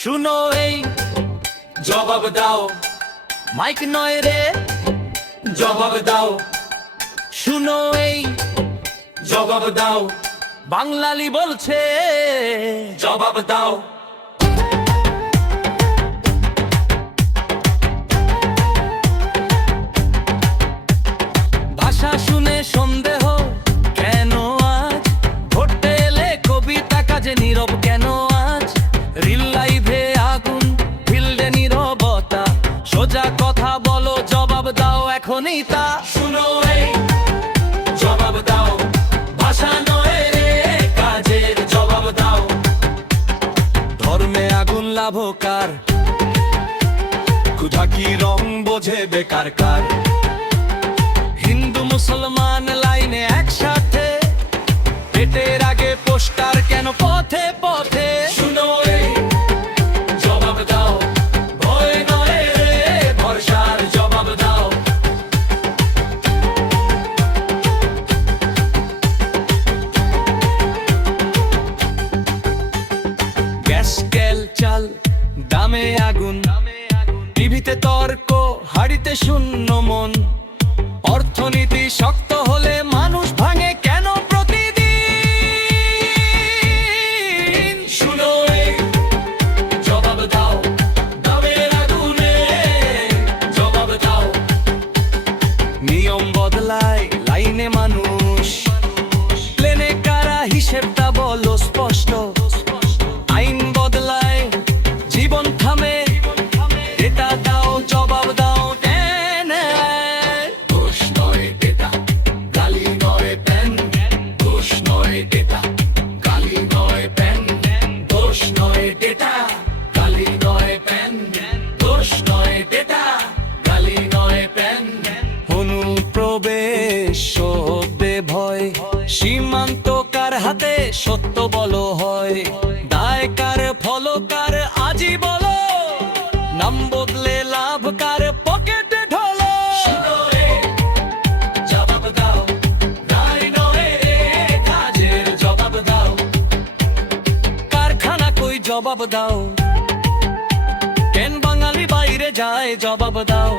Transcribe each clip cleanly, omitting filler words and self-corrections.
শুনো এই জবাব দাও, মাইক নয় রে জবাব দাও। শুনো এই জবাব দাও, বাংলালি বলছে জবাব দাও। ভাষা শুনে সন্দেহ কেন আজ, ধরতে এলে কবিতা কাজে নীরব কেন আজ? রিল লাইভে আগুন, ফিল্ডে নীরবতা, সোজা কথা বলো জবাব দাও এখনই তা। শুনো এই জবাব দাও, ভাষা নয় রে কাজের জবাব দাও। ধর্মে আগুন লাভকার, ক্ষুধা কি রং বোঝে বেকার কার? হিন্দু মুসলমান লাইনে একসাথে, পেটের আগে পোস্টার কেন পথে পথে? শুনো এই জবাব দাও, ভয় নয় রে ভরসার জবাব দাও। গ্যাস তেল চাল দামে আগুন, টিভিতে তর্ক হাড়িতে শূন্য মন। অর্থনীতি শক্ত হলে মানুষ ভাঙে কেন প্রতিদিন? শুনো এই জবাব দাও, দামের আগুনে জবাব দাও। নিয়ম বদলায় লাইনে মানুষ, প্লেনে কারা হিসেবটা বলো স্পষ্ট। আইন বদলায় জীবন থামে, এটা দাও জবাব দাও। দোষ নয় এটা, গালি নয় প্যান। দোষ নয় এটা, গালি নয় প্যান। দোষ নয় এটা, গালি নয় প্যান। দোষ নয় এটা, গালি নয় প্যান। অনুপ্রবেশ শব্দে ভয়, সীমান্তকার হাতে সত্য বলো হয়। দায়কার ফলকার আজই বলো, নাম বদলে লাভকার পকেটে ঢোলো। জবাব দাও, রায় নয় রে কাজের জবাব দাও। কারখানা কই জবাব দাও, কেন বাঙালি বাইরে যায় জবাব দাও।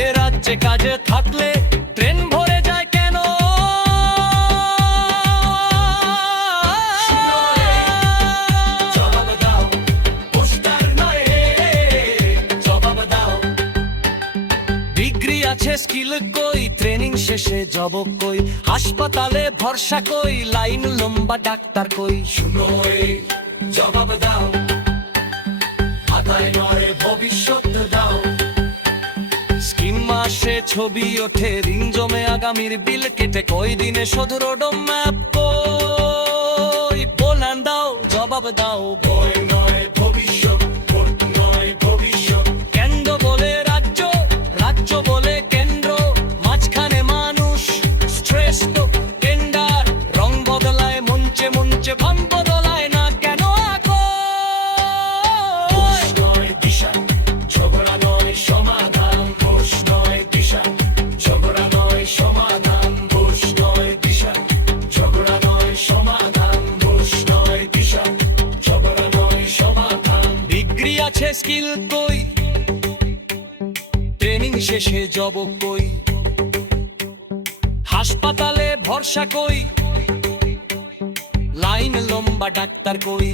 এ রাজ্যে কাজে থাকলে ট্রেন ভরে যায় কেন? জবাব দাও, পোস্টার নয় জবাব দাও। ডিগ্রি আছে স্কিল কই, ট্রেনিং শেষে জব কই? হাসপাতালে ভরসা কই, লাইন লম্বা ডাক্তার কই? শুনো এই জবাব দাও, আদায় নয় ভবিষ্যৎ দাও। স্কিম মাসে ছবি ওঠে, ঋণ জমে আগামীর বিল কেটে। কই দিনে শোধ রোড ম্যাপ কই? বলান দাও জবাব দাও। ভয় নয় ভবিষ্যৎ, ভোট নয় ভবিষ্যৎ। কেন্দ্র বলে রাজ্য, রাজ্য বলে কেন্দ্র, মাঝখানে মানুষ স্ট্রেস তো টেন্ডার। রং বদলায় মঞ্চে মঞ্চে, ভান বদলায় না কেন আগো? নয় দিশা, ঝগড়া নয় সমাধান। দোষ নয় দিশা, ঝগড়া নয় সমাধান। দোষ নয় দিশা, ঝগড়া নয় সমাধান। দোষ নয় দিশা, ঝগড়া নয় সমাধান। ডিগ্রি আছে স্কিল কই, ট্রেনিং শেষে জব কই? হাসপাতালে ভরসা কই, লাইন লম্বা ডাক্তার কই?